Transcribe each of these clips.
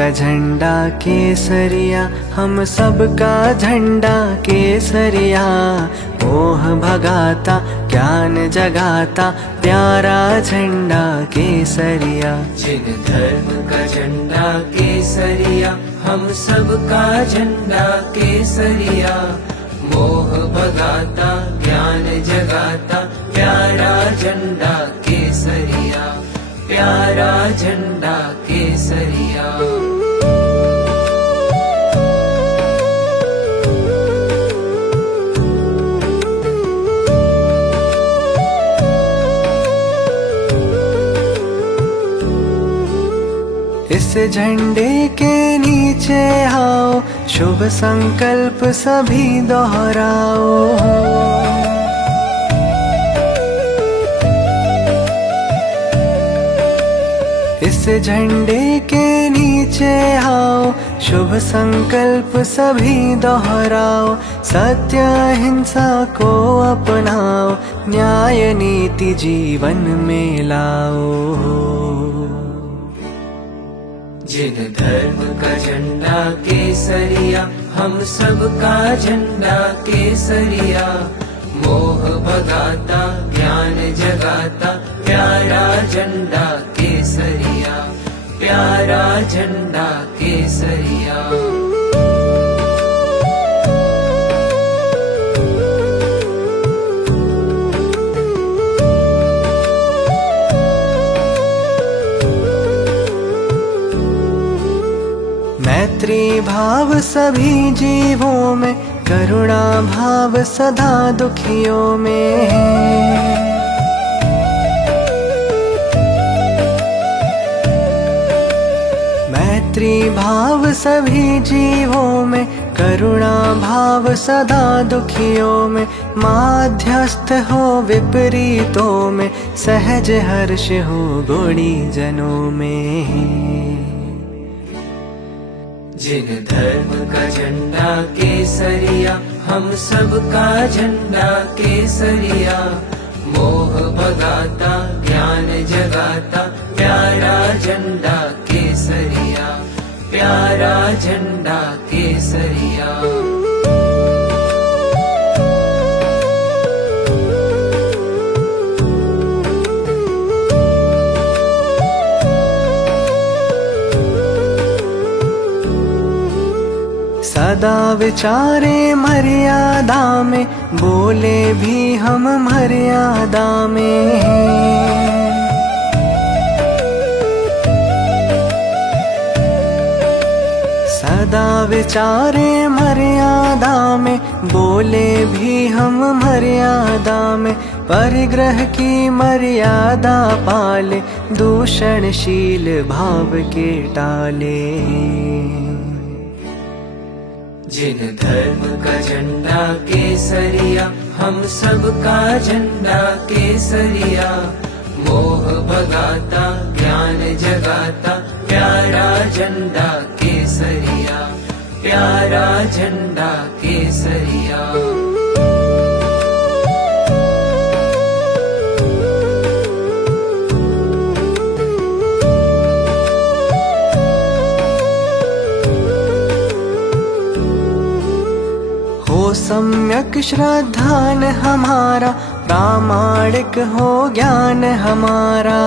का झंडा केसरिया, हम सबका झंडा केसरिया। मोह भगाता ज्ञान जगाता प्यारा झंडा केसरिया। जिन धर्म का झंडा केसरिया, हम सबका झंडा केसरिया। मोह भगाता ज्ञान जगाता प्यारा झंडा केसरिया, प्यारा झंडा केसरिया। इस झंडे के नीचे आओ, शुभ संकल्प सभी दोहराओ। इस झंडे के नीचे आओ, शुभ संकल्प सभी दोहराओ। सत्य अहिंसा को अपनाओ, न्याय नीति जीवन में लाओ। जिन धर्म का झंडा केसरिया, हम सबका झंडा केसरिया। मोह भगाता ज्ञान जगाता प्यारा झंडा केसरिया, प्यारा झंडा केसरिया। मैत्री भाव सभी जीवों में, करुणा भाव सदा दुखियों में है। मैत्री भाव सभी जीवों में, करुणा भाव सदा दुखियों में। माध्यस्थ हो विपरीतों में, सहज हर्ष हो गुणी जनों में। जिन धर्म का झंडा केसरिया, हम सबका झंडा केसरिया। मोह भगाता ज्ञान जगाता प्यारा झंडा केसरिया, प्यारा झंडा केसरिया। सदा विचारे मर्यादा में, बोले भी हम मर्यादा में हैं। सदा विचारे मर्यादा में, बोले भी हम मर्यादा में। परिग्रह की मर्यादा पाले, दूषणशील भाव के टाले। जिन धर्म का झंडा केसरिया, हम सबका झंडा केसरिया। मोह भगाता ज्ञान जगाता प्यारा झंडा केसरिया, प्यारा झंडा केसरिया। हो सम्यक श्रद्धान हमारा, प्रामाणिक हो ज्ञान हमारा।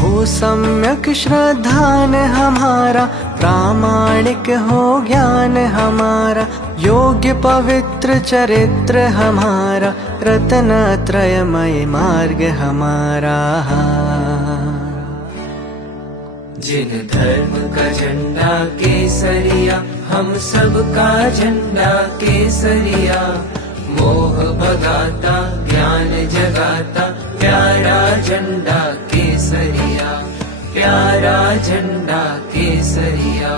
हो सम्यक श्रद्धान हमारा, प्रामाणिक हो ज्ञान हमारा। योग्य पवित्र चरित्र हमारा, रत्नत्रयमय मार्ग हमारा। जिन धर्म का झंडा केसरिया, हम सबका झंडा केसरिया। मोह भगाता ज्ञान जगाता प्यारा झंडा केसरिया, प्यारा झंडा केसरिया।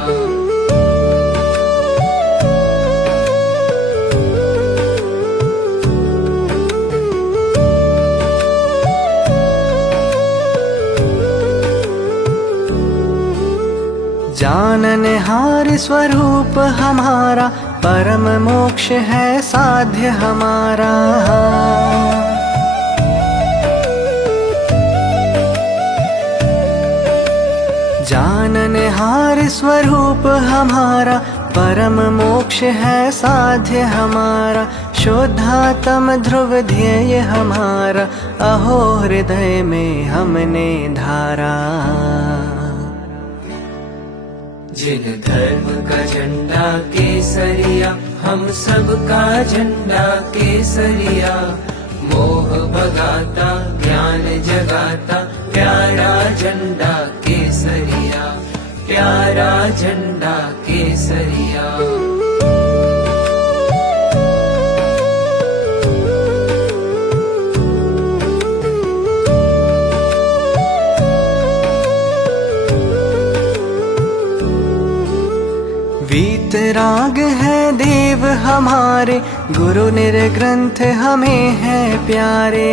जाननहार स्वरूप हमारा, परम मोक्ष है साध्य हमारा। हार स्वरूप हमारा, परम मोक्ष है साध्य हमारा। शुद्धात्म ध्रुव ध्येय हमारा, अहो हृदय में हमने धारा। जिन धर्म का झंडा केसरिया, हम सबका झंडा केसरिया। मोह भगाता ज्ञान जगाता, प्यारा झंडा केसरिया, प्यारा झंडा केसरिया। वीतराग है देव हमारे, गुरु निर्ग्रंथ हमें है प्यारे।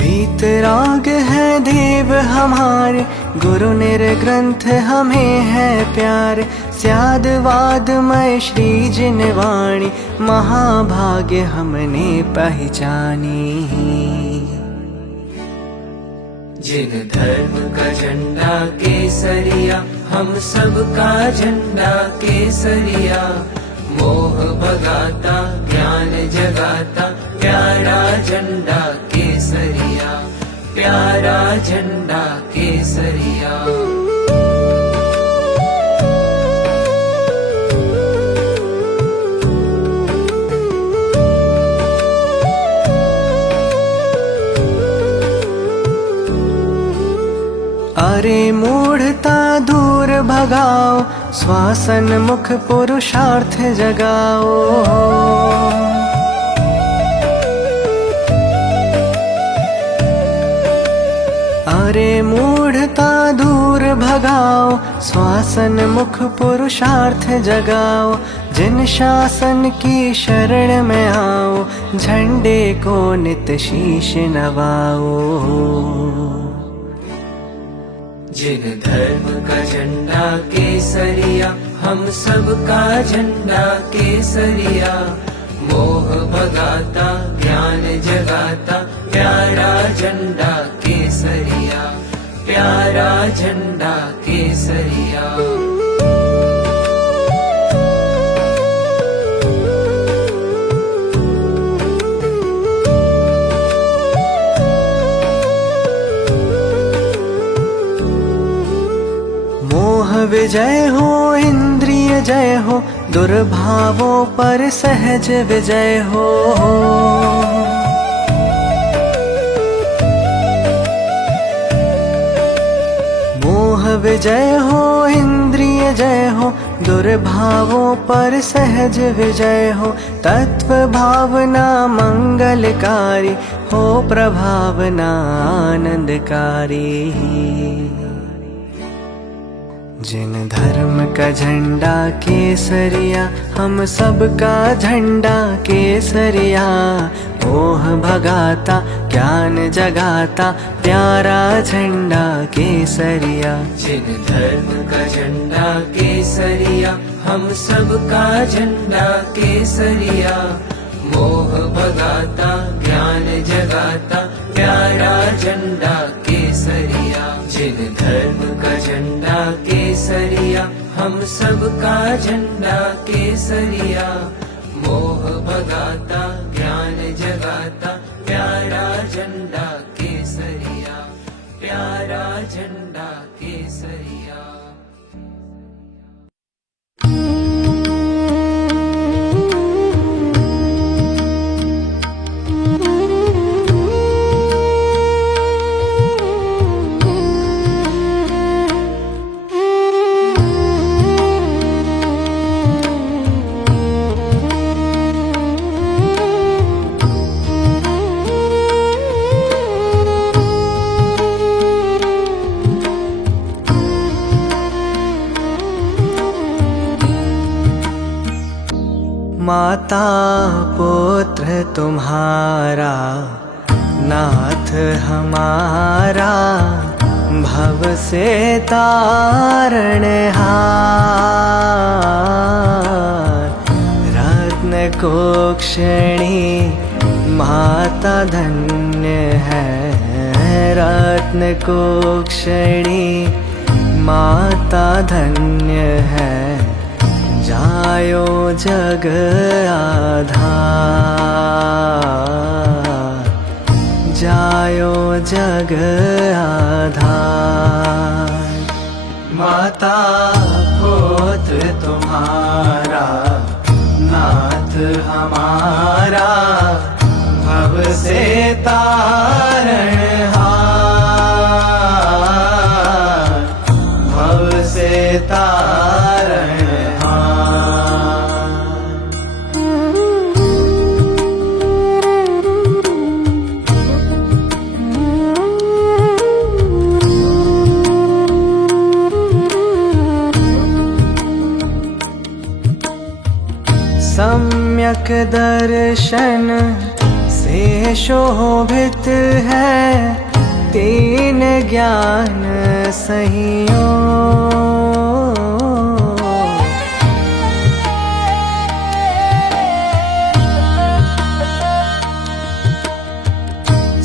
वीतराग है देव हमारे, गुरु निर्ग्रंथ हमें है प्यारे। स्यादवादमय श्री जिनवाणी, महाभाग्य हमने पहचानी। जिन धर्म का झंडा केसरिया, हम सबका झंडा केसरिया। मोह भगाता ज्ञान जगाता, प्यारा झंडा केसरिया, प्यारा झंडा केसरिया। अरे मूढ़ता दूर भगाओ, श्वासन मुख पुरुषार्थ जगाओ। अरे मूढ़ता दूर भगाओ, श्वासन मुख पुरुषार्थ जगाओ। जिन शासन की शरण में आओ, झंडे को नित शीश नवाओ। जिन धर्म का झंडा केसरिया, हम सबका झंडा केसरिया। मोह भगाता ज्ञान जगाता, प्यारा झंडा केसरिया, प्यारा झंडा केसरिया। विजय हो इंद्रिय जय हो, दुर्भावों पर सहज विजय हो। मोह विजय हो इंद्रिय जय हो, दुर्भावों पर सहज विजय हो। तत्व भावना मंगलकारी हो, प्रभावना आनंदकारी। जिन धर्म का झंडा केसरिया, हम सबका झंडा केसरिया। मोह भगाता ज्ञान जगाता, प्यारा झंडा केसरिया। जिन धर्म का झंडा केसरिया, हम सबका झंडा केसरिया। मोह भगाता ज्ञान जगाता, प्यारा झंडा केसरिया। जिन धर्म का झंडा केसरिया, हम सबका झंडा केसरिया। मोह भगाता ज्ञान जगाता, प्यारा झंडा केसरिया, प्यारा झंडा केसरिया। माता पुत्र तुम्हारा, नाथ हमारा, भव से तारणहार। रत्न कोक्षणी माता धन्य धन्य है रत्न कोक्षणी, माता धन्य है जायो जग आधार, जायो जग आधार। माता पुत्र तुम्हारा, नाथ हमारा, भव से तारणहार, भव से तारणहार। सम्यक दर्शन से शोभित है, तीन ज्ञान संयोग।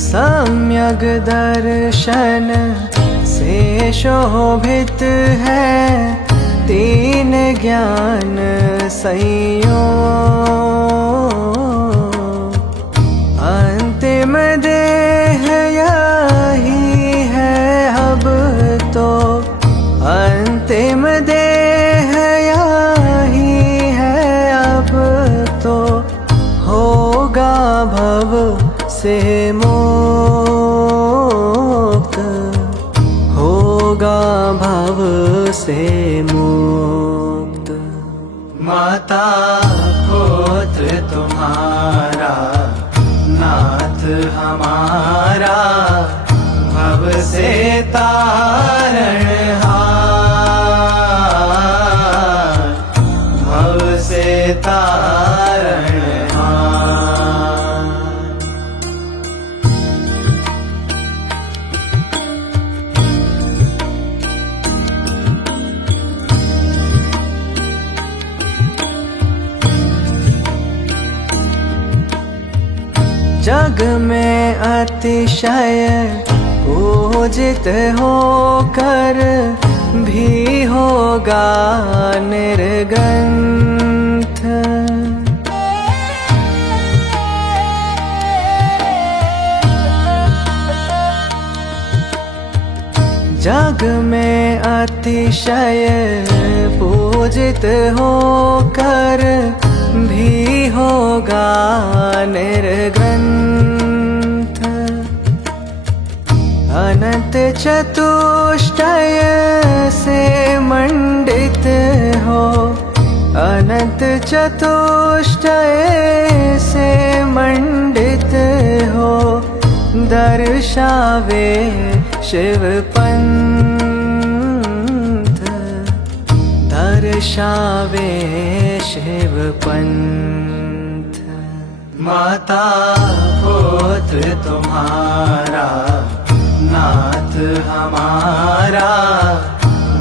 सम्यक दर्शन से शोभित है, तीन ज्ञान संयोग। अंतिम देह यही है अब तो, अंतिम देह यही है अब तो, होगा भव से मुक्त, होगा भव से मुक्त। माता पुत्र तुम्हारा, नाथ हमारा, भव से तारणहार, भव से तारणहार। जग में अतिशय पूजित होकर भी होगा निर्ग्रंथ। जग में अतिशय पूजित होकर भी होगा निर्ग्रंथ। अनंत चतुष्टय से मंडित हो, अनंत चतुष्टय से मंडित हो, दर्शावे शिव पंथ, दर्शावे शिव पंथ। माता पुत्र तुम्हारा, नाथ हमारा,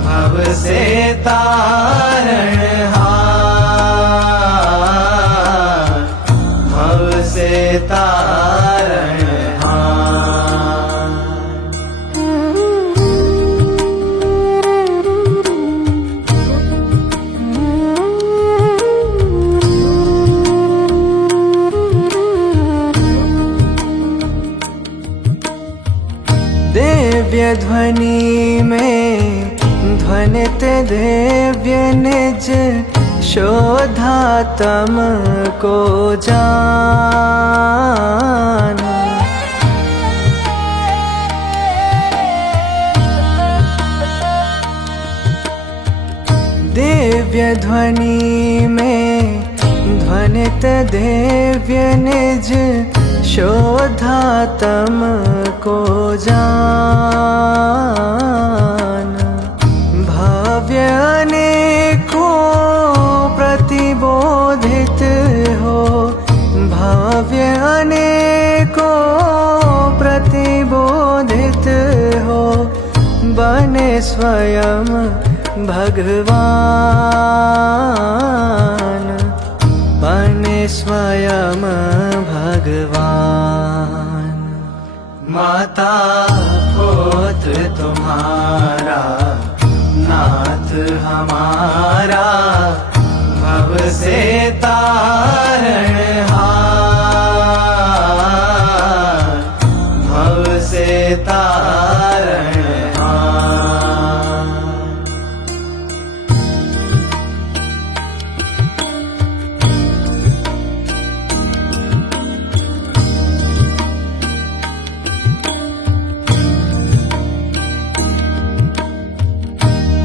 भव से तारणहार, भव से तारणहार। दिव्य ध्वनि में ध्वनित दिव्य निज, शोधातम को जान। दिव्य ध्वनि में ध्वनित दिव्य निज, शोधातम को जान। भव्य अनेकों प्रतिबोधित हो, भव्य अनेकों प्रतिबोधित हो, बने स्वयं भगवान, बने स्वयं भगवान। माता पुत्र तुम्हारा, नाथ हमारा, भव से तारणहार, भव से तारणहार।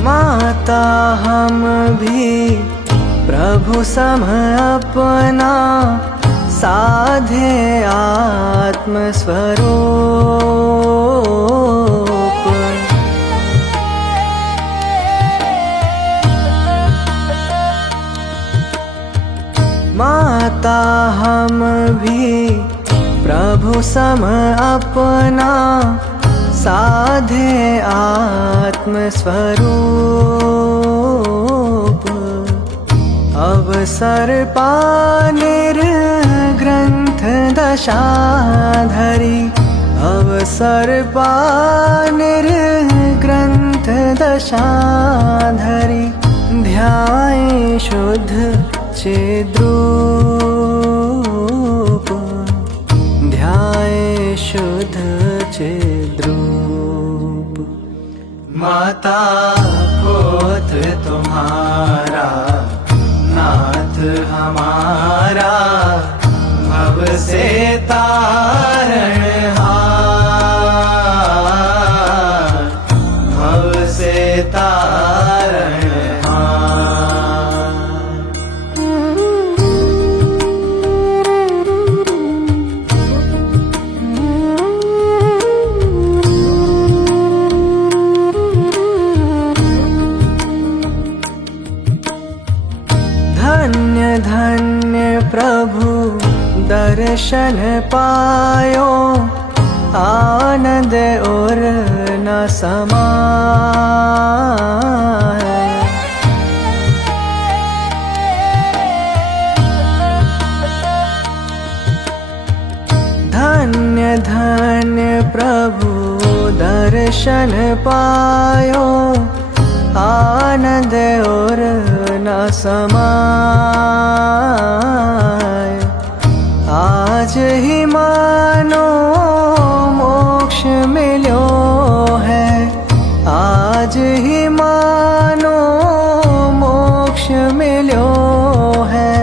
माता हम भी प्रभु सम अपना, साधे आत्म स्वरूप। माता हम भी प्रभु सम अपना, साधे आत्म स्वरूप। अवसर पानिर ग्रंथ दशाधरी, अवसर पानिर ग्रंथ दशाधरी, ध्याये शुद्ध चिद्रूप, ध्याये शुद्ध चिद्रूप। माता पुत्र तुम्हारा, नाथ हमारा, भव से तारणहार, भव से तारणहार। धन्य धन्य प्रभु दर्शन पायो, आनंद और न समाए। धन्य धन्य प्रभु दर्शन पायो, आनंद और न समाए। आज ही मानो मोक्ष मिलो है, आज ही मानो मोक्ष मिलो है,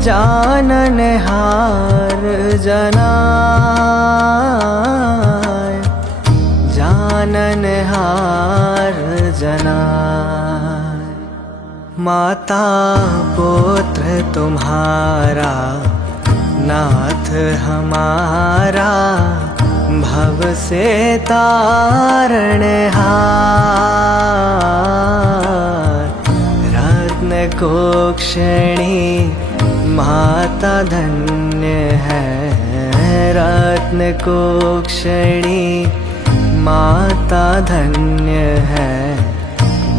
जानन हार जनाय, जानन हार जनाय। माता पुत्र तुम्हारा, नाथ हमारा, भव से तारणहार। रत्न कोक्षणी माता धन्य है, रत्न कोक्षणी माता धन्य है,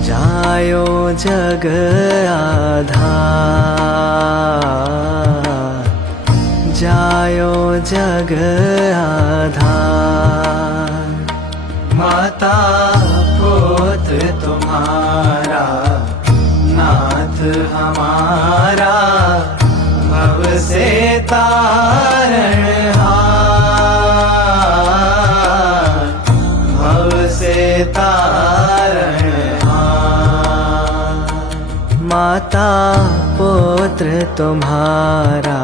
जायो जग आधार, जायो जग आधार। माता पुत्र तुम्हारा, नाथ हमारा, भव से तारणहार, भव से तारणहार। माता पुत्र तुम्हारा,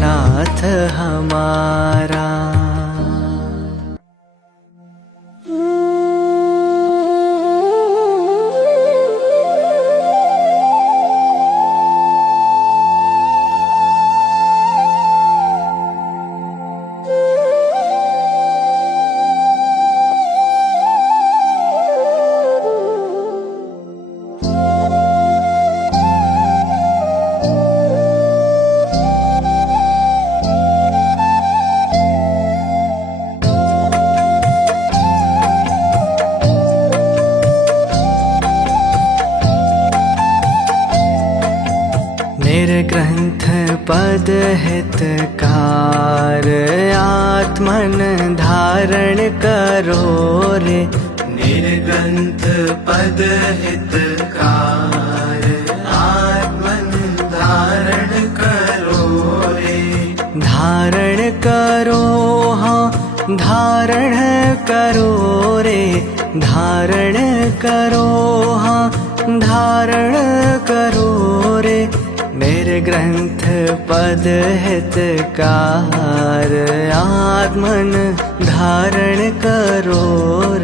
नाथ हमारा। निर्ग्रंथ पद हितकार आत्मन धारण करो रे। निर्ग्रंथ पद हितकार आत्मन धारण करो रे। धारण करो हाँ धारण करो रे। धारण करो हाँ धारण करो रे। निर्ग्रंथ पद हितकार आत्मन धारण करो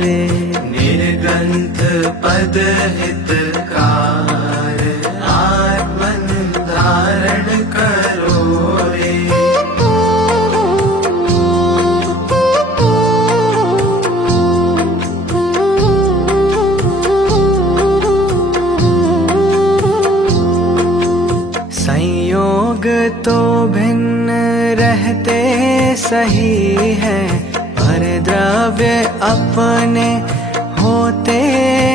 रे। निर्ग्रंथ पद हितकार आत्मन धारण करो रे। संयोग तो भिन्न रहते सही है, पर द्रव्य अपने होते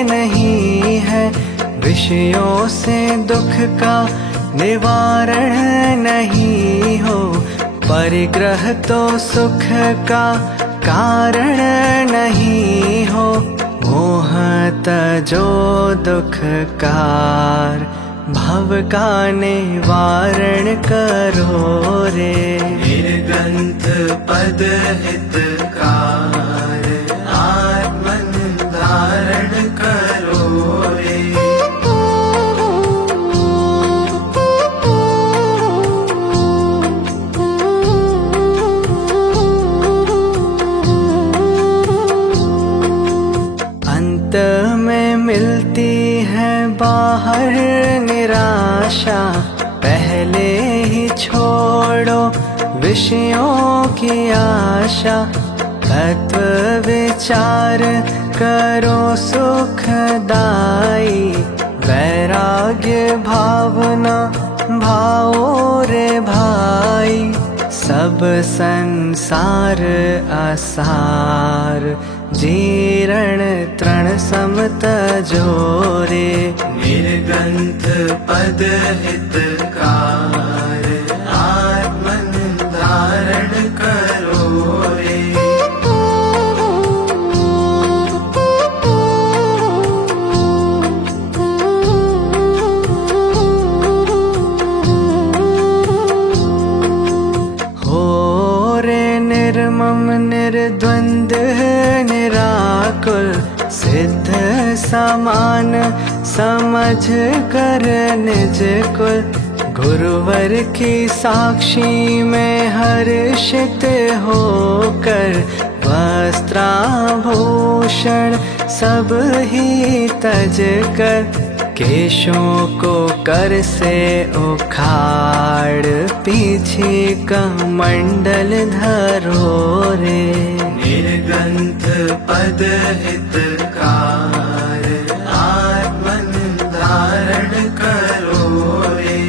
नहीं है। विषयों से दुख का निवारण नहीं हो, परिग्रह तो सुख का कारण नहीं हो। मोह तजो दुख कार भव का निवारण करो रे। निर्ग्रंथ पद हितकार आत्मन धारण करो रे। अंत में मिलती है बाहर निराशा, पहले ही छोड़ो विषयों की आशा। तत्व विचार करो सुखदाई, वैराग्य भावना भाओ रे भाई। सब संसार आसार जीर्ण तृण समत जोरे। निर्ग्रंथ पद हितकार आत्मन धारण करो रे। हो रे निर्मम निर्द्वंद निराकुल, सिद्ध समान समझ कर निज कुल। गुरुवर की साक्षी में हर्षित होकर, वस्त्राभूषण सब ही तज कर। केशों को कर से उखाड़, पीछे कमंडल धरो रे। निर्ग्रंथ पद हितकार आत्मन धारण करो रे।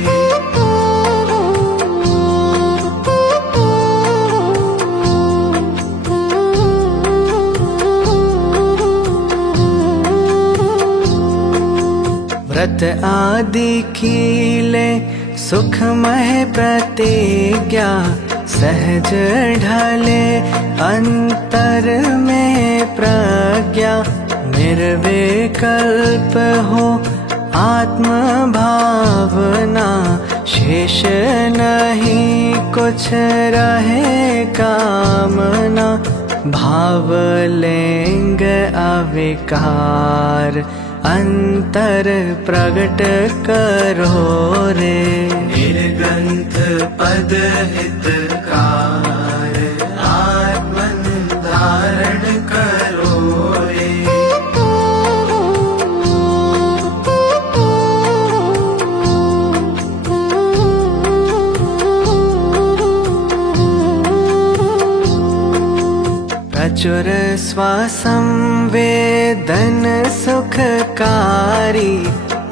व्रत आदि कीले सुखमय प्रतिज्ञा, सहज ढले अंतर में प्रज्ञा। निर्विकल्प हो आत्म भावना, शेष नहीं कुछ रहे कामना। भाव लिंग अविकार अंतर प्रगट करो रे। निर्ग्रंथ पद हितकार आत्मन धारण करो रे। प्रचुर स्वसंवेदन सुखकारी,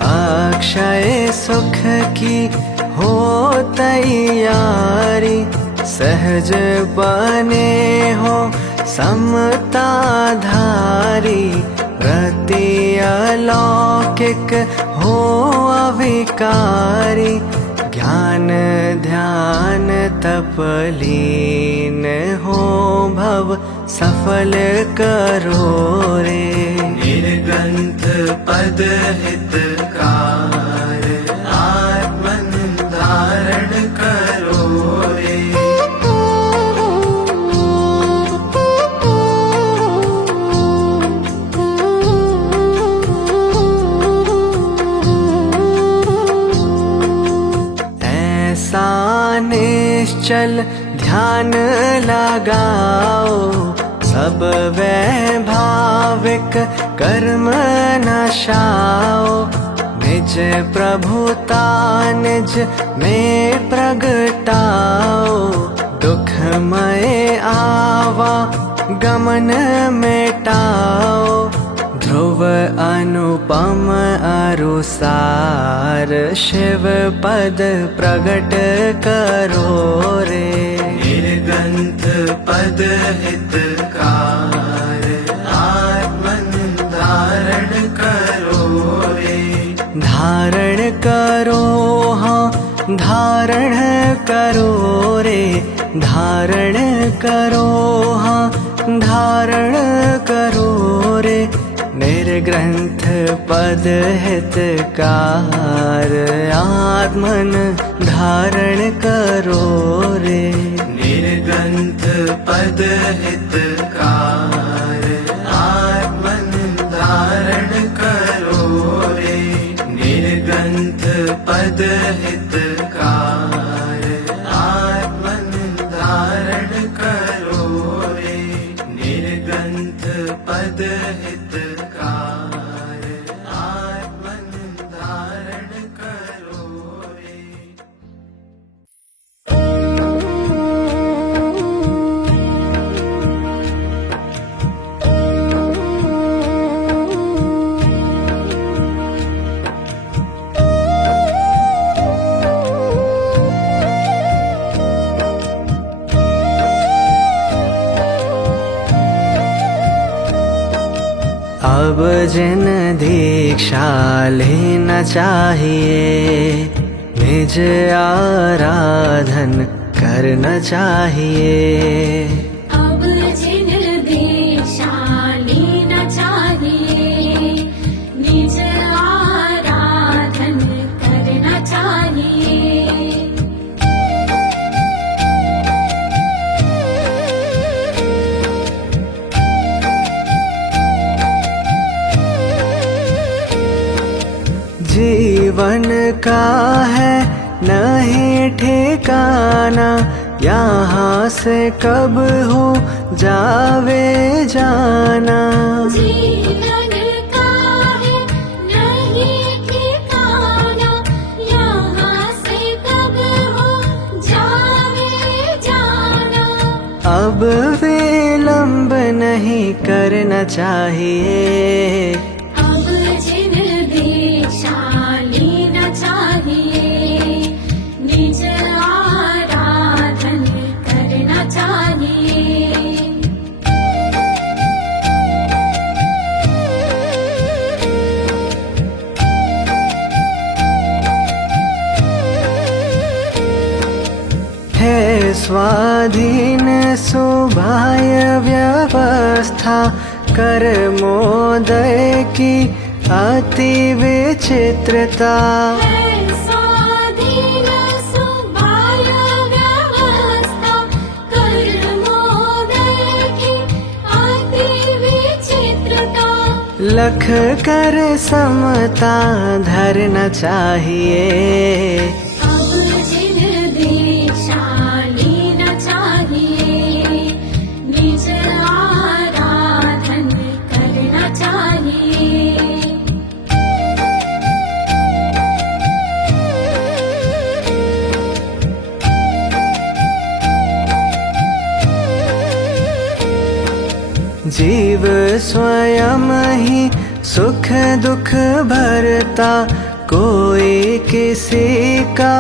अक्षय सुख की हो तैयारी। सहज बने हो समताधारी, वृत्ति अलौकिक हो अविकारी। ज्ञान ध्यान तपलीन हो भव सफल करो रे। निर्ग्रंथ पद हितकार आत्मन धारण करो रे। ऐसा निश्चल ध्यान लगाओ सब वैभाविक कर्म नशाओ। निज प्रभुता निज में प्रगटाओ दुखमय आवा गमन मिटाओ। ध्रुव अनुपम अरुसार शिव पद प्रगट करो रे। निर्ग्रंथ पद हितकार आत्मन धारण करो रे। धारण करो हाँ धारण करो रे। धारण करो हाँ धारण करो रे। निर्ग्रंथ पद हितकार आत्मन धारण करो रे। निर्ग्रंथ पद हितकार आत्मन धारण करो रे। निर्ग्रंथ पद हितकार आत्मन धारण करो रे। निर्ग्रंथ पद हितकार आत्मन धारण करो रे। अब जिन दीक्षा लेना चाहिए निज आराधन करना चाहिए। अब जिन दीक्षा लेना चाहिए निज आराधन करना चाहिए। जीवन का है नहीं ठिकाना यहाँ से कब हो जावे जाना। जीवन का है नहीं ठिकाना यहाँ से कब हो जावे जाना। अब विलंब नहीं करना चाहिए। अब जिन दीक्षा लेना चाहिए निज आराधन करना चाहिए। है स्वाधीन सुभाय व्यवस्था कर्मोदय की अति विचित्रता। है स्वाधीन सुभाय व्यवस्था कर्मोदय की अति विचित्रता। लख कर समता धरना चाहिए। अब जिन दीक्षा लेना चाहिए निज आराधन करना चाहिए। जीव स्वयं ही सुख दुख भरता कोई किसी का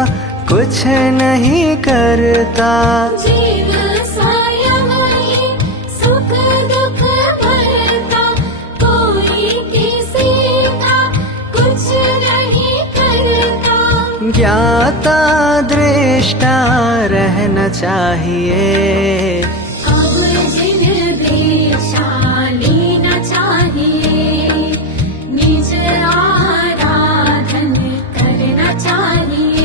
कुछ नहीं करता। जीव स्वयं ही सुख दुख भरता कोई किसी का कुछ नहीं करता। ज्ञाता दृष्टा रहना चाहिए। अब जिन दीक्षा लेना चाहिए, निज आराधन करना चाहिए।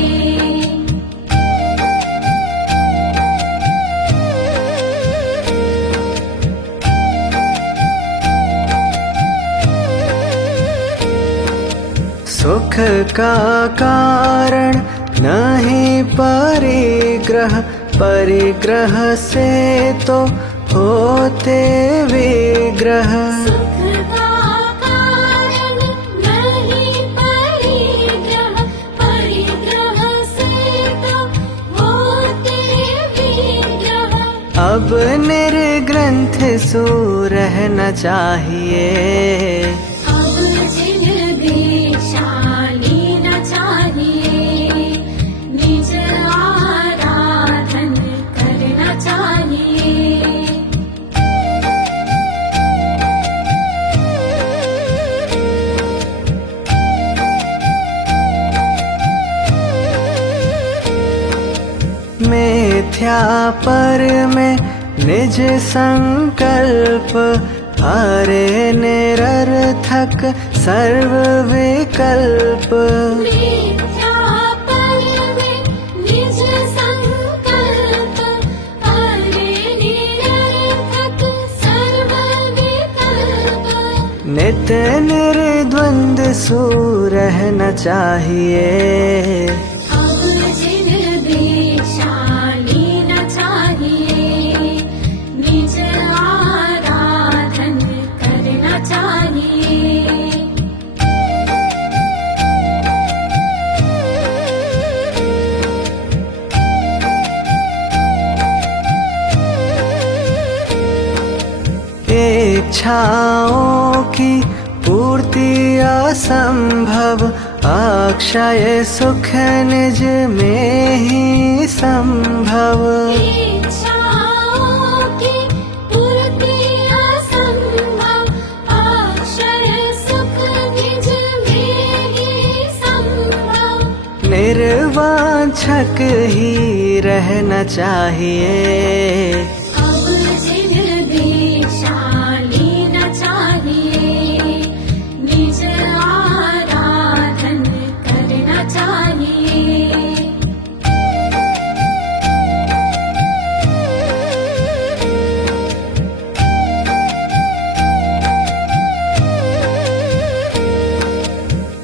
सुख का कारण नहीं परिग्रह, परिग्रह से तो होते विग्रह। सुख का कारण नहीं परिग्रह, परिग्रह से तो होते विग्रह। अब निर्ग्रंथ सु रहना चाहिए। अब जिन दीक्षा लेना चाहिए, निज आराधन करना चाहिए। मिथ्या पर में निज संकल्प, हरे निरर्थक सर्व विकल्प। मिथ्या पर में निज संकल्प, हरे निरर्थक सर्व विकल्प। नित निर्द्वंद सु रहना चाहिए। अब जिन दीक्षा लेना चाहिए, निज आराधन करना चाहिए। इच्छाओं की पूर्ति असंभव, अक्षय सुख निज में ही संभव। इच्छाओं की पूर्ति असंभव, अक्षय सुख निज में ही संभव। निर्वांछक ही रहना चाहिए। अब जिन दीक्षा लेना चाहिए, निज आराधन करना चाहिए।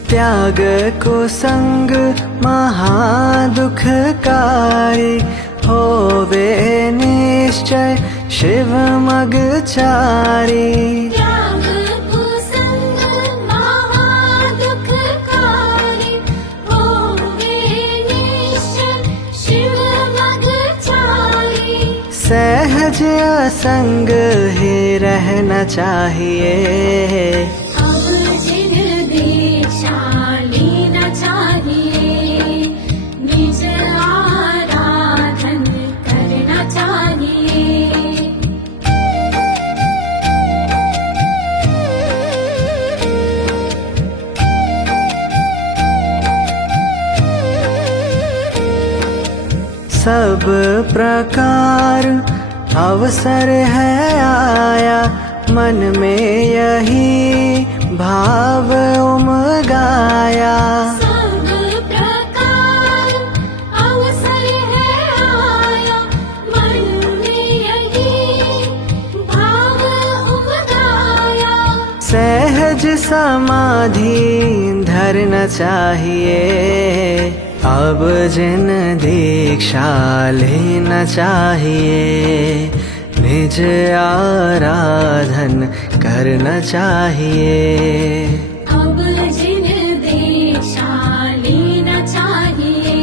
त्याग को संग महादुखकारी, होवे निश्चय शिव मग चारी। त्याग कुसंग महादुखकारी, होवे निश्चय शिव मग चारी। सहज असंग ही रहना चाहिए। अब जिन दीक्षा लेना चाहिए, निज आराधन करना चाहिए। सब प्रकार अवसर है आया, मन में यही भाव उमगाया। सब प्रकार अवसर है आया, मन में यही भाव उमगाया। सहज समाधि धरना चाहिए। अब जिन दीक्षा लेना चाहिए, निज आराधन करना चाहिए। अब जिन दीक्षा लेना चाहिए,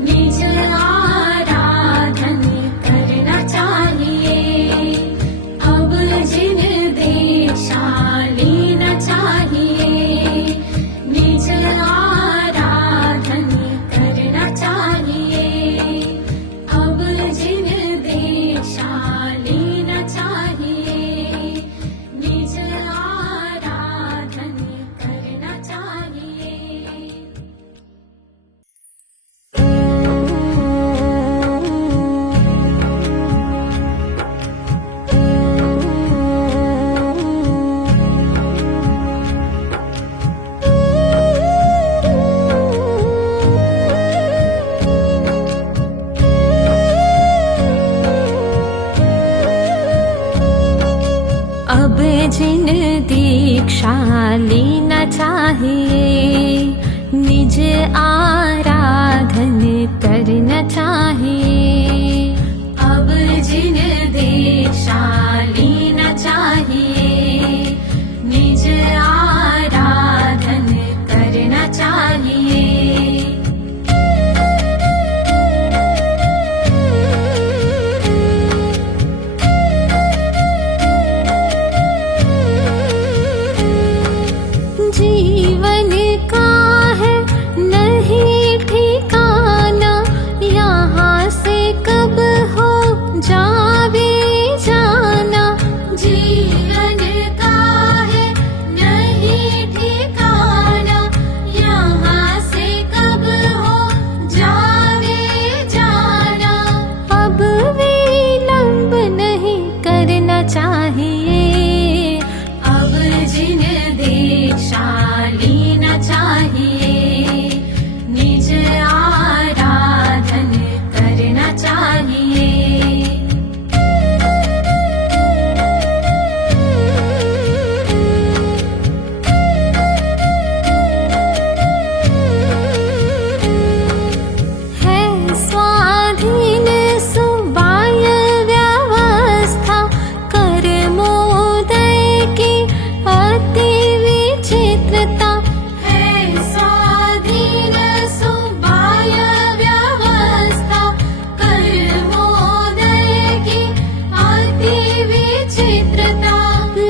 निज आराधन करना चाहिए। अब जिन दीक्षा लेना चाहिए, निज आराधन करना चाहिए। अब जिन दीक्षा लेना चाहिए, निज आराधन दीक्षा लेना चाहिए, निज आराधन करना चाहिए। अब जिन दीक्षा लेना चाहिए, निज आराधन करना चाहिए। जीवन का है नहीं ठिकाना, यहाँ से कब हो जावे जाना। जीवन का है नहीं ठिकाना, यहाँ से कब हो जावे जाना। अब विलंब नहीं करना चाहिए, अब जिन दीक्षा लेना चाहिए, निज आराधन करना चाहिए। है स्वाधीन सुबाह्य व्यवस्था, कर्मोदय की अति विचित्रता। है स्वाधीन सुबाह्य व्यवस्था, कर्मोदय की अति विचित्रता।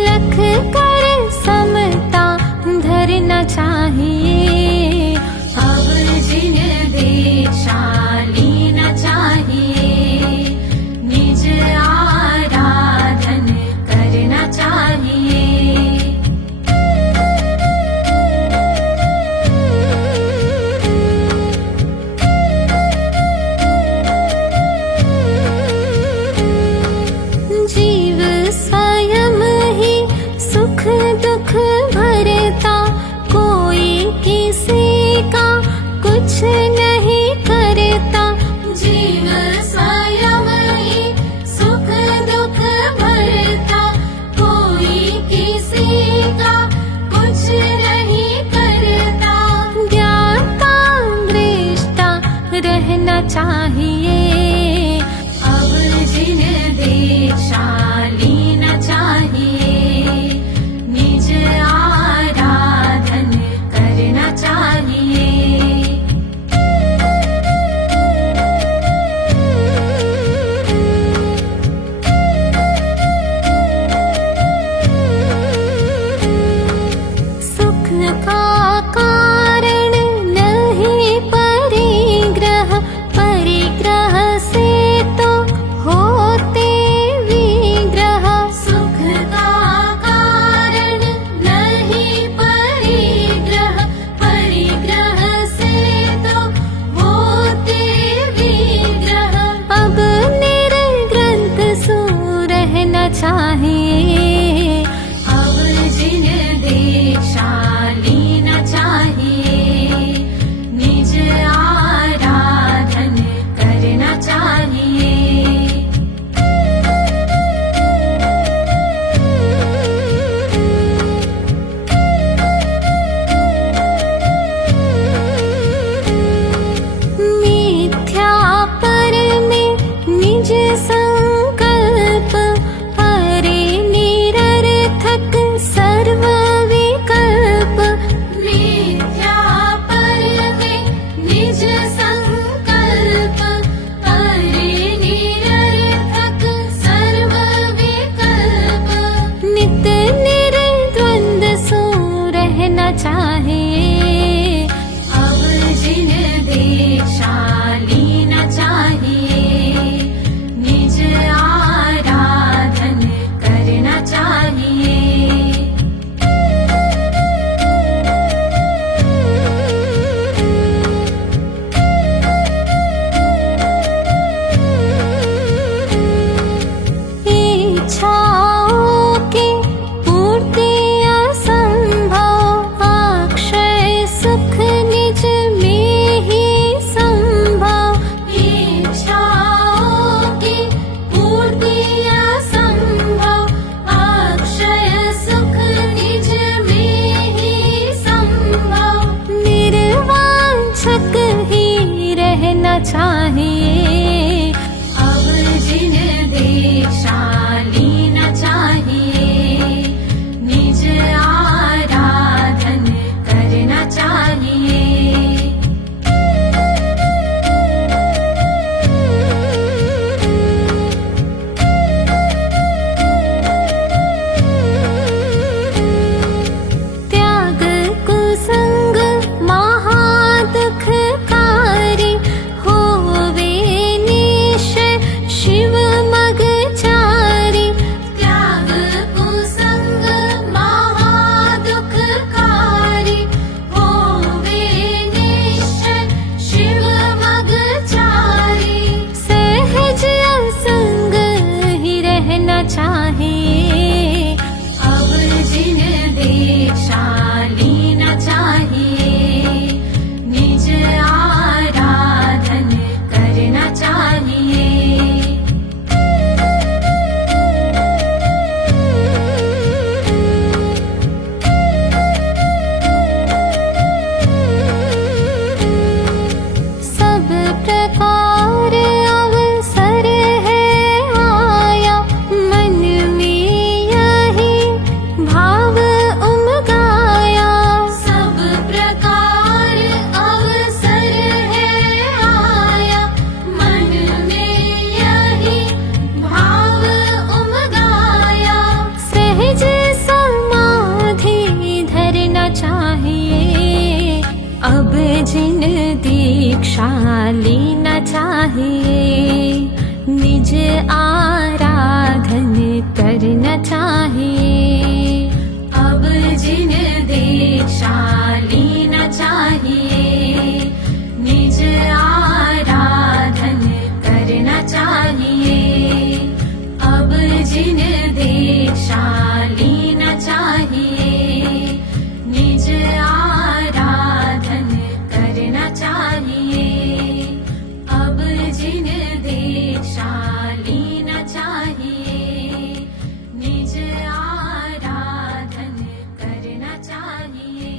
लख कर समता धरना चाहिए, अब जिन दीक्षा लेना चाहिए, निज आराधन करना चाहिए। जीव स्वयं ही सुख दुख भरता, कोई किसी का कुछ नहीं करता। जीव स्वयं ही सुख दुख भरता, कोई किसी का कुछ नहीं करता। ज्ञाता दृष्टा रहना चाहिए, अब जिन दीक्षा लेना चाहिए, निज आराधन करना चाहिए। सुख का कारण नहीं परिग्रह, परिग्रह चाहिए। अब जिन दीक्षा लेना चाहिए, निज आराधन करना चाहिए। त्याग कुसंग महादुखकारी, होवे निश्चय शिव मग चारी। त्याग कुसंग महादुखकारी, होवे निश्चय शिव मग चारी। सहज असंग ही रहना चाहिए। अब जिन दीक्षा लेना चाहिए, निज आराधन करना चाहिए। सब प्रकार अवसर है आया, मन में यही भाव उमगाया। सब प्रकार अवसर है आया, मन में यही भाव उमगाया। सहज समाधि धरना चाहिए। अब जिन दीक्षा लेना चाहिए, निज आराधन करना चाहिए। अब जिन दीक्षा लेना चाहिए, निज आराधन करना चाहिए। अब जिन दीक्षा लेना चाहिए, निज आराधन करना चाहिए। अब जिन दीक्षा लेना चाहिए, निज आराधन करना चाहिए।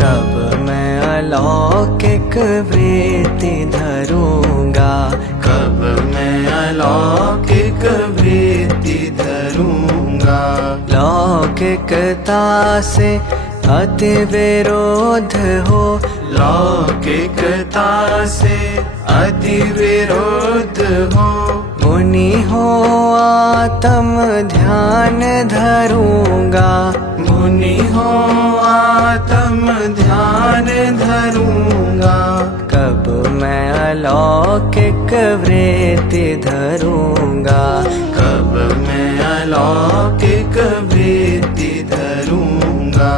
कब मैं अलौकिक वृत्ति धरूंगा, कब मैं अलौकिक वृत्ति धरूंगा। लौकिकता से अति विरोध हो। लौकिकता से अति विरोध हो। मुनि हो आत्म ध्यान धरूंगा, मुनि हो आत्म ध्यान धरूंगा। कब मैं अलौकिक वृत्ति धरूंगा। कब मैं अलौकिक वृत्ति धरूंगा।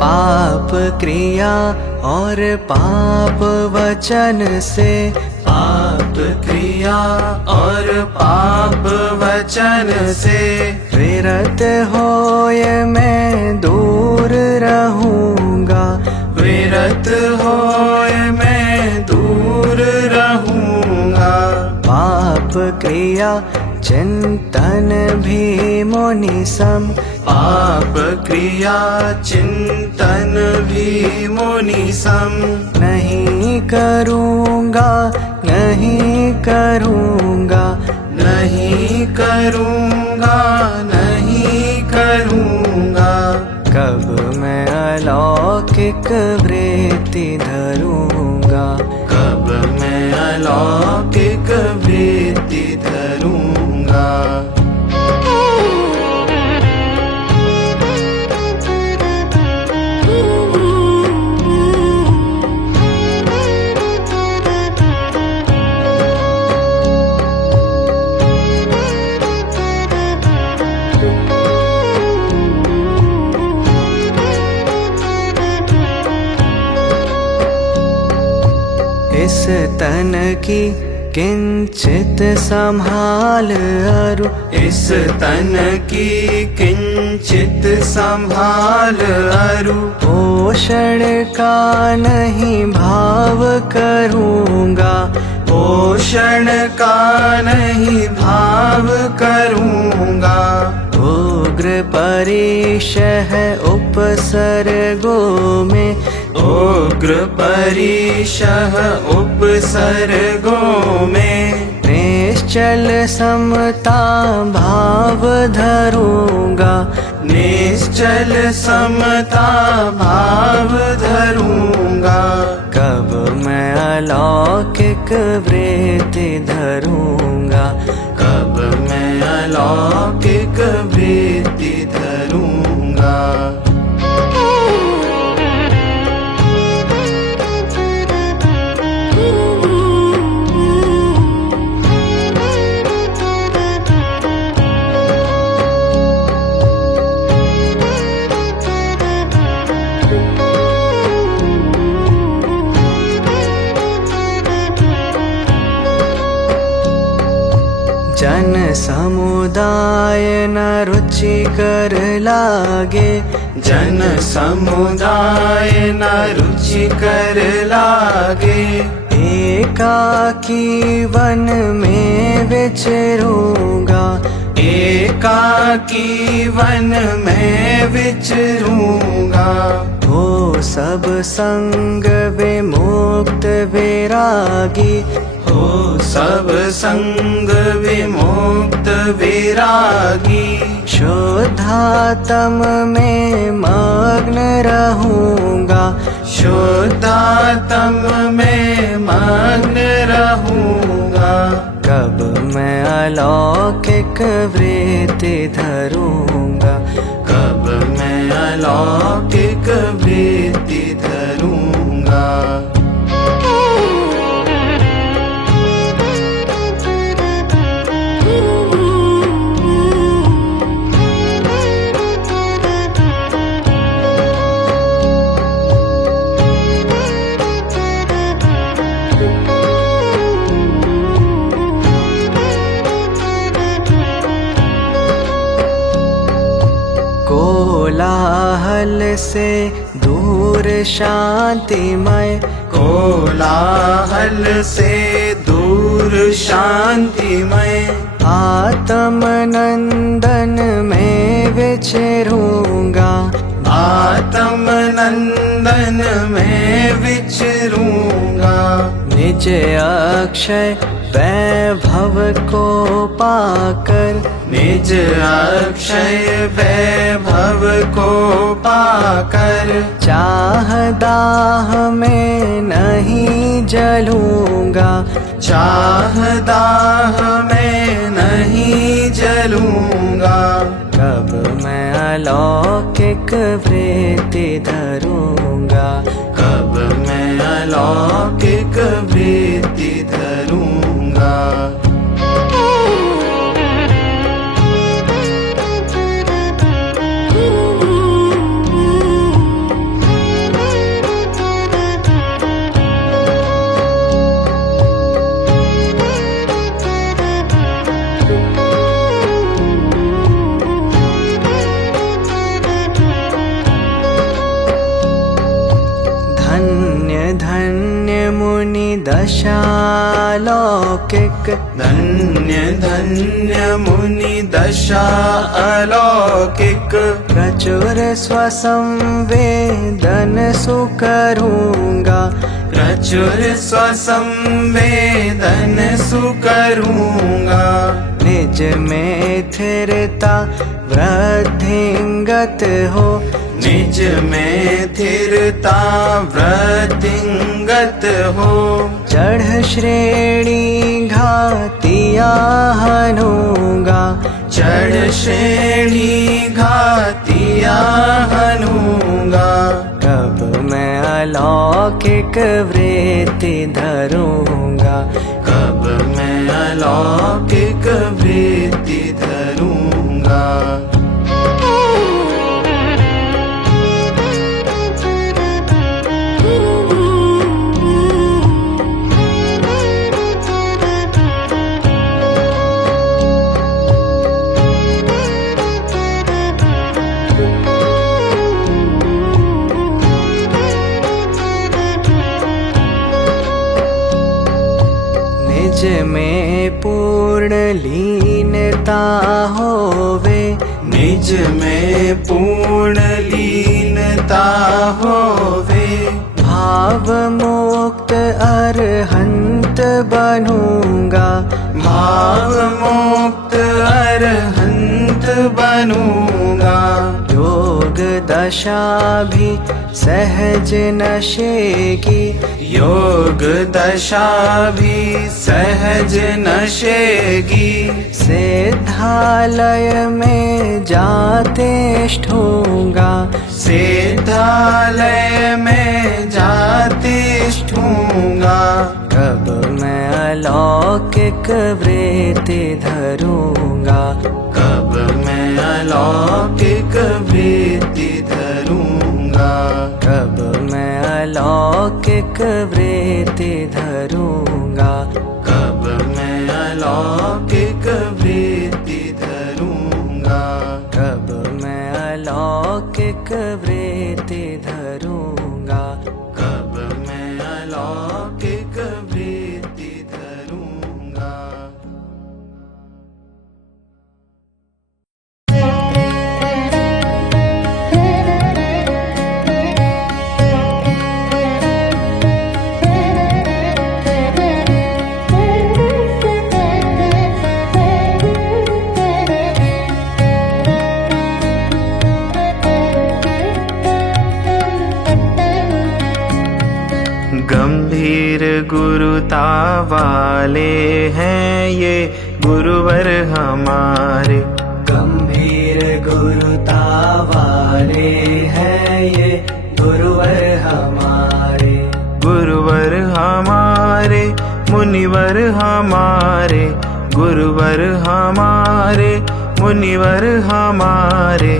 पाप क्रिया और पाप वचन से, पाप क्रिया और पाप वचन से विरत होय मैं दूर रहूंगा। विरत होय मैं दूर रहूंगा। पाप क्रिया चिंतन भी मुनि सम, पाप क्रिया चिंतन भी मुनि सम। नहीं करूंगा, नहीं करूंगा, नहीं करूंगा, नहीं करूंगा। कब मैं अलौकिक वृत्ति धरूंगा। कब मैं अलौकिक वृत्ति धरूंगा। तन की किंचित संभाल अरु, इस तन की किंचित संभाल अरु, पोषण का नहीं भाव करूँगा, पोषण का नहीं भाव करूँगा। उग्र परिशह उपसर्गों में, उग्र परिशः उपसर्गों में, निश्चल समता भाव धरूँगा, निश्चल समता भाव धरूँगा। कब मैं अलौकिक वृत्ति धरूँगा, कब मैं अलौकिक वृत्ति धरूँगा। जन समुदाय न रुचिकर लागे, जन समुदाय न रुचिकर लागे, एकाकी वन में विचरूँगा, एकाकी वन में विचरूँगा। हो सब संग विमुक्त विरागी, हो सब संग विमुक्त विरागी, शुद्धात्म में मग्न रहूँगा, शुद्धात्म में मग्न रहूँगा। कब मैं अलौकिक वृत्ति धरूँगा, कब मैं अलौकिक वृत्ति धरूँगा। कोलाहल से दूर शांतिमय, कोलाहल से दूर शांतिमय, आत्मनंदन में विचरूँगा, आत्मनंदन में विचरूँगा। निज अक्षय वैभव को पाकर, निज अक्षय वैभव को पाकर, चाह दाह में नहीं जलूँगा, चाह दाह में नहीं जलूँगा। कब मैं अलौकिक वृत्ति धरूँगा, कब मैं अलौकिक वृत्ति धरूँगा। धन्य धन्य मुनि दशा अलौकिक, धन्य धन्य मुनि दशा अलौकिक, प्रचुर स्वसंवेदन सुकरूँगा, प्रचुर स्वसंवेदन सुकरूँगा। निज में स्थिरता वृद्धिंगत हो, निज में स्थिरता वृद्धिंगत हो, चढ़ श्रेणी घातिया हनूँगा, चढ़ श्रेणी घातिया हनूँगा। कब मैं अलौकिक वृत्ति धरूँगा, कब मैं अलौकिक वृत्ति धरूँगा। निज में पूर्ण लीनता होवे, निज में पूर्ण लीनता होवे। भाव मुक्त अरहंत बनूंगा, भाव मुक्त अरहंत बनूंगा। योग दशा भी सहज नशेगी, योग दशा भी सहज नशेगी। सिद्धालय में जाते ठूंगा, सिद्धालय में जाते ठूंगा। कब मैं अलौकिक वृत्ति धरूंगा, कब मैं अलौकिक वृत्ति धरूंगा। कब मैं अलौकिक वृत्ति धरूंगा, कब मैं अलौकिक वृत्ति धरूंगा। कब मैं अलौकिक वृत्ति धरूंगा, कब मैं अलौकिक वृत्ति धरूंगा। गंभीर गुरुता वाले हैं ये गुरुवर हमारे। गंभीर गुरुता वाले हैं ये गुरुवर हमारे। गुरुवर हमारे मुनिवर हमारे। गुरुवर हमारे मुनिवर हमारे।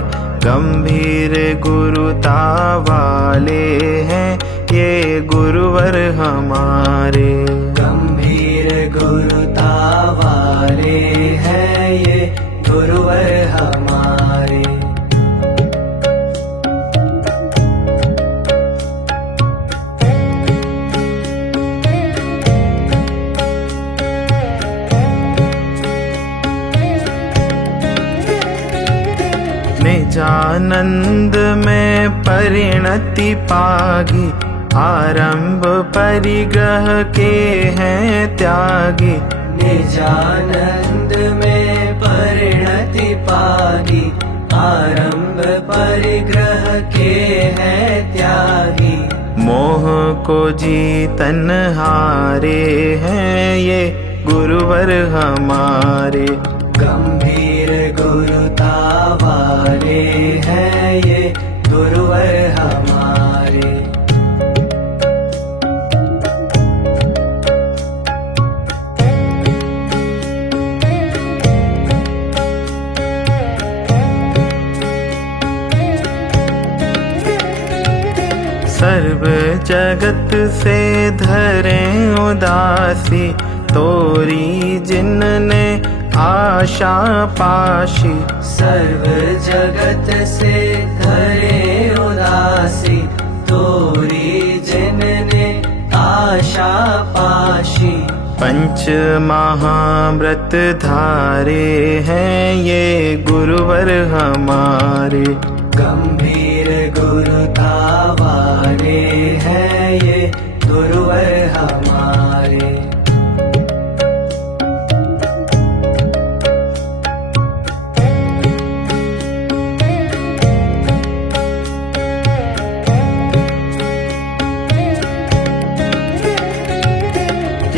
गंभीर गुरुता वाले हैं ये गुरुवर हमारे। गंभीर गुरुता वाले हैं ये गुरुवर हमारे। निजानंद में परिणति पागी। आरंभ परिग्रह के हैं त्यागी। निजानंद में परिणति पागी। आरंभ परिग्रह के हैं त्यागी। मोह को जीतन हारे हैं ये गुरुवर हमारे। गंभीर गुरुता वाले हैं ये गुरुवर हमारे। सर्व जगत से धरें उदासी। तोरी जिनने आशा पाशी। सर्व जगत से धरे उदासी। तोरी जिनने आशा पाशी। पंच महाव्रत धारे हैं ये गुरुवर हमारे। गंभीर गुरुता वाले हैं ये गुरुवर हमारे।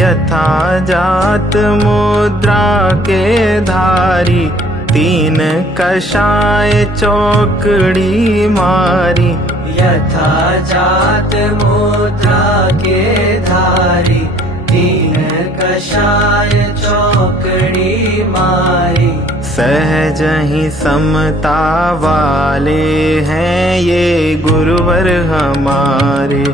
यथा जात मुद्रा के धारी। तीन कषाय चौकड़ी मारी। यथा जात मुद्रा के धारी। तीन कषाय चौकड़ी मारी। सहज ही समता वाले हैं ये गुरुवर हमारे।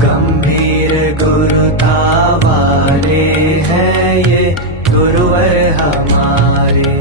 गंभीर गुरुता वाले हैं ये गुरुवर हमारे।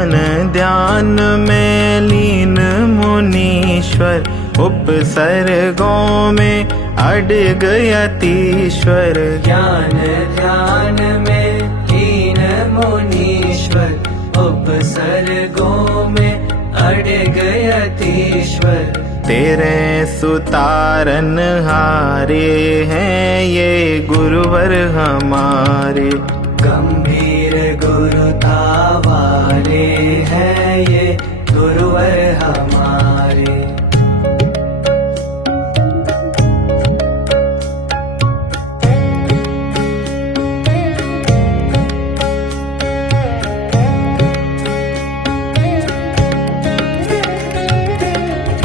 ज्ञान ध्यान में लीन मुनीश्वर, उपसर्गों में अडिग यतीश्वर। ज्ञान ध्यान में लीन मुनीश्वर, उपसर्गों में अडिग यतीश्वर। तेरे सुतारन हारे हैं ये गुरुवर हमारे। गंभीर गुरुता वाले हैं ये गुरुवर हमारे।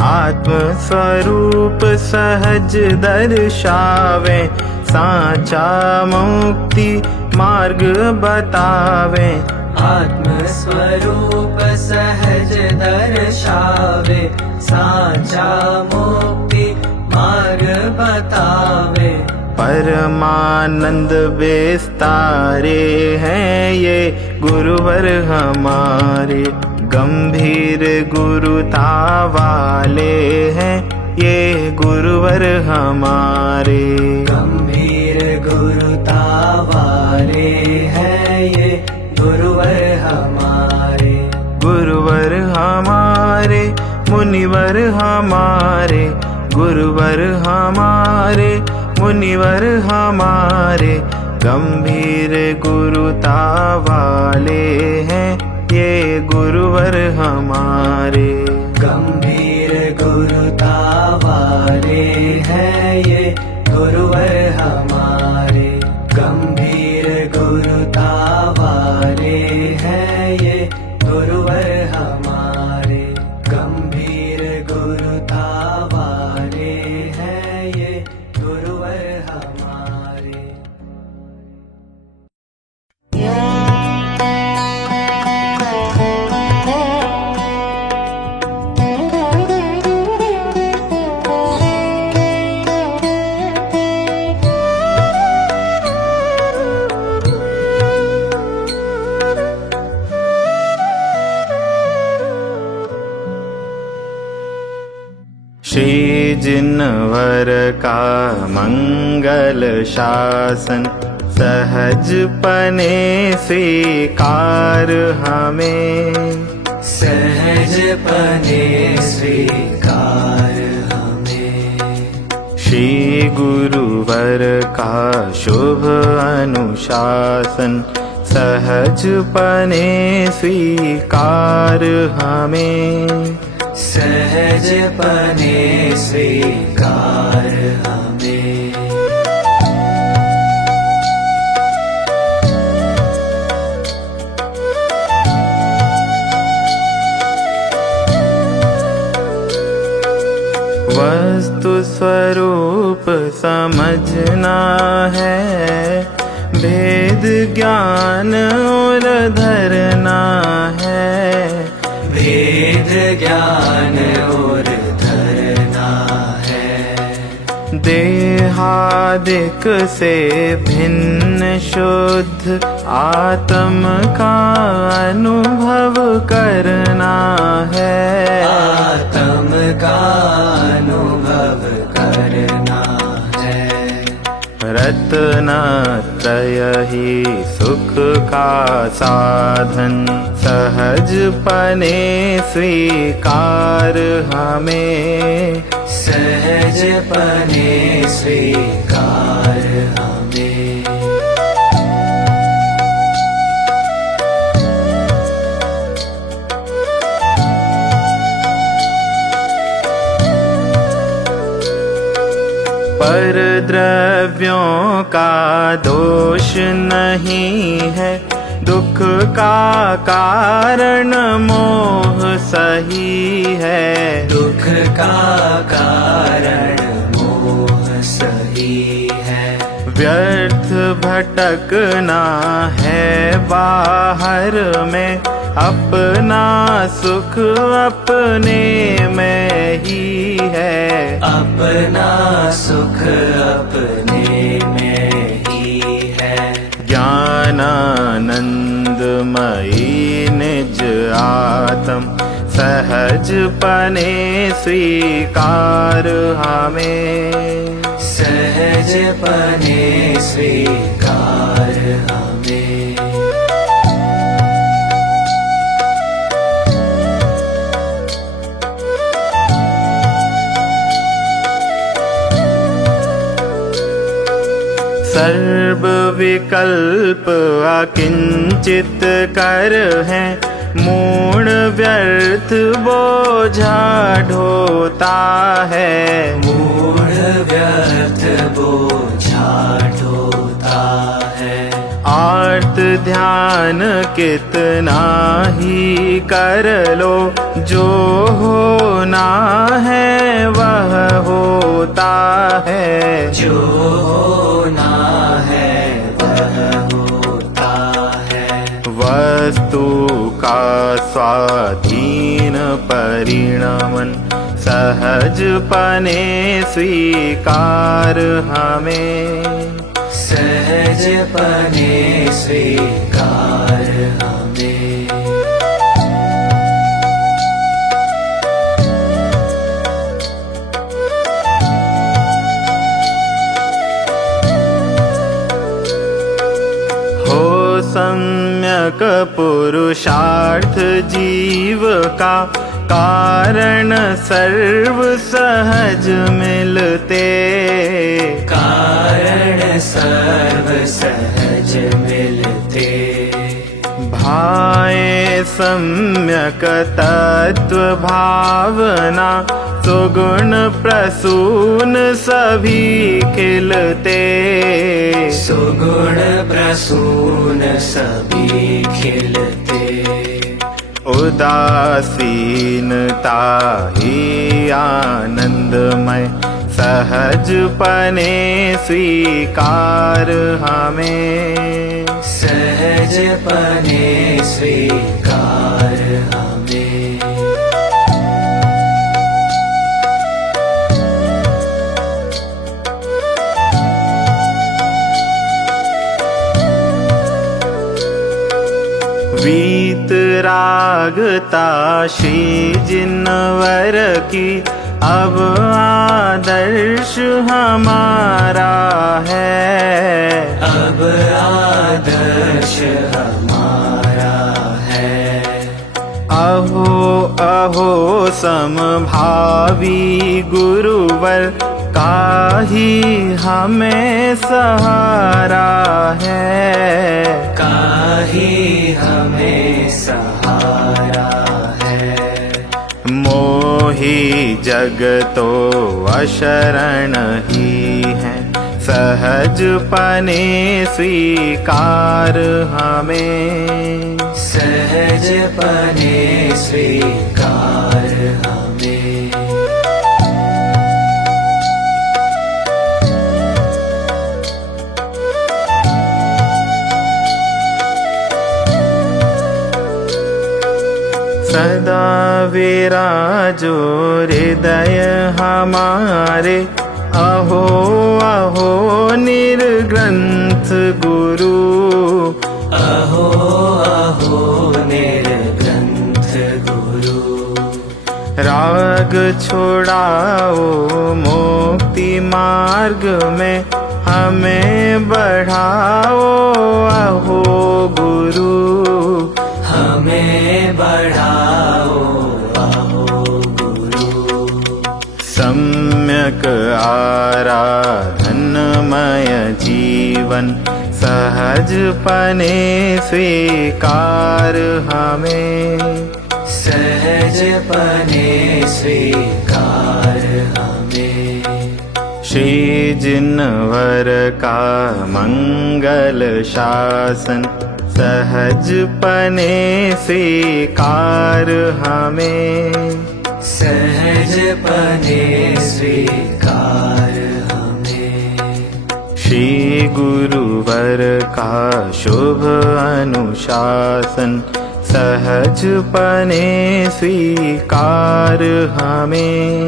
आत्म स्वरूप सहज दर्शावे, साचा मुक्ति मार्ग बतावे। आत्म स्वरूप सहज दर्शावे, साचा मुक्ति मार्ग बतावे। परमानंद विस्तारे हैं ये गुरुवर हमारे। गंभीर गुरुता वाले हैं ये गुरुवर हमारे। गंभीर गुरुता वाले हैं ये गुरुवर हमारे। गुरुवर हमारे मुनिवर हमारे, गुरुवर हमारे मुनिवर हमारे। गंभीर गुरुता वाले हैं ये गुरुवर हमारे। गंभीर गुरुता वाले हैं ये गुरुवर हमारे। गंभीर गुरुता वाले हैं ये गुरुवर हमारे। गंभीर गुरुता वाले हैं ये गुरुवर हमारे। श्री जिनवर का मंगल शासन, सहज पने स्वीकार हमें। सहज पने स्वीकार हमें। श्री गुरुवर का शुभ अनुशासन, सहज पने स्वीकार हमें। सहज पने स्वीकार हमें। वस्तु स्वरूप समझना है, भेद ज्ञान और धरना है। भेद ज्ञान और धरना है। देहादिक से भिन्न शुद्ध आत्म का अनुभव करना है। आत्म का अनुभव करना है। रत्नत्रय ही सुख का साधन, सहज पने स्वीकार हमें। सहज पने स्वीकार हमें। पर द्रव्यों का दोष नहीं है, दुख का कारण मोह सही है। दुख का कारण मोह सही है। व्यर्थ भटकना है बाहर में, अपना सुख अपने में ही है। अपना सुख अपने में ही है। ज्ञानानंदमयी निज आत्म सहजपने स्वीकार हमें। सहजपने स्वीकार हमें। सर्व विकल्प अकिंचित कर है, मूढ़ व्यर्थ बोझा ढोता है। मूढ़ व्यर्थ बोझा ढोता है। आर्त ध्यान कितना ही कर लो, जो होना है वह होता है। जो होना है वह होता है। वस्तु का स्वाधीन परिणमन सहजपने स्वीकार हमें। सहजपने स्वीकार हमें। हो सम्यक पुरुषार्थ जीव का, कारण सर्व सहज मिलते। कारण सर्व सहज मिलते। भाए सम्यक तत्व भावना, सुगुण प्रसून सभी खिलते। सुगुण प्रसून सभी खिलते। उदासीनता ही आनंदमय सहजपने स्वीकार हमें। सहजपने स्वीकार हमें। वीत रागता श्री जिनवर की, अब आदर्श हमारा है। अब आदर्श हमारा है। अहो अहो समभावी गुरुवर, काहि हमें सहारा है। काहि हमें सहारा है। मोही जगतो अशरण ही है, सहजपने स्वीकार हमें। सहजपने स्वीकार हमें। सदा विराजो हृदय हमारे, अहो अहो निर्ग्रंथ गुरु। अहो अहो निर्ग्रंथ गुरु। राग छुड़ाओ मुक्ति मार्ग में, हमें बढ़ाओ अहो गुरु। हमें बढ़ाओ अहो गुरु। सम्यक आराधनमय जीवन सहजपने स्वीकार हमें। सहजपने स्वीकार हमें। श्री जिनवर का मंगल शासन सहजपने स्वीकार हमें। सहजपने स्वीकार हमें। श्री गुरुवर का शुभ अनुशासन सहजपने स्वीकार हमें।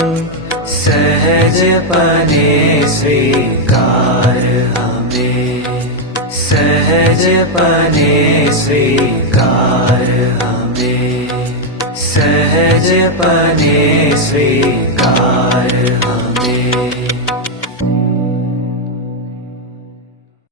सहजपने स्वीकार हमें। सहजपने स्वीकार हमें। सहज पने स्वीकार हमें।